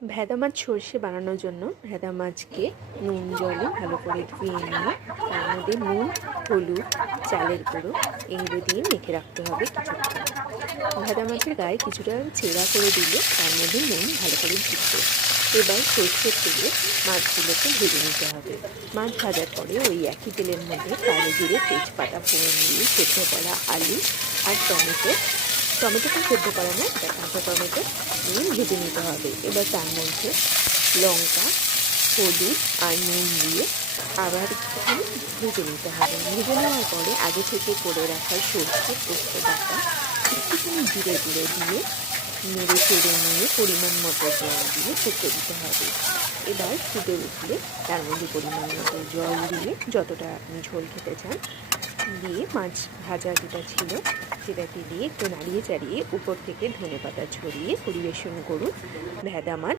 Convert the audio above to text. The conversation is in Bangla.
ভেদা মাছ সর্ষে বানানোর জন্য ভেদা মাছকে নুন জলে ভালো করে ধুয়ে নিয়ে তার মধ্যে নুন, হলুদ, চালের গুঁড়ো এগুলো দিয়ে মেখে রাখতে হবে কিছুক্ষণ। ভেদা মাছের গায়ে কিছুটা ছেঁড়া করে দিলে তার মধ্যে নুন ভালো করে ঢুকবে। এবার সর্ষের তেলে মাছগুলোকে ভেজে নিতে হবে। মাছ ভাজার পরে ওই একই তেলের মধ্যে কালো জিরে, তেজপাতা ফোড়ন দিয়ে সেদ্ধ করা আলু আর টমেটোটা সেদ্ধ করা না, এটা কাঁচা টমেটো দিয়ে ভেজে নিতে হবে। এবার তার মধ্যে লঙ্কা, হলুদ আর নুন দিয়ে আবার একটুখানি ভেজে নিতে হবে। ভেজে নেওয়ার পরে আগে থেকে করে রাখা সর্ষে পোস্ত বাটা, একটুখানি জিরে গুঁড়ো দিয়ে নেড়ে চেড়ে নিয়ে পরিমাণ মতো জল দিয়ে ফুটতে দিতে হবে। এবার ফুটে উঠলে তার মধ্যে পরিমাণ মতো জল দিয়ে যতটা আপনি ঝোল খেতে চান দিয়ে মাছ ভাজা যেটা ছিল সেটাকে দিয়ে একটু নাড়িয়ে চাড়িয়ে উপর থেকে ধনেপাতা ছড়িয়ে পরিবেশন করুন ভেদা মাছ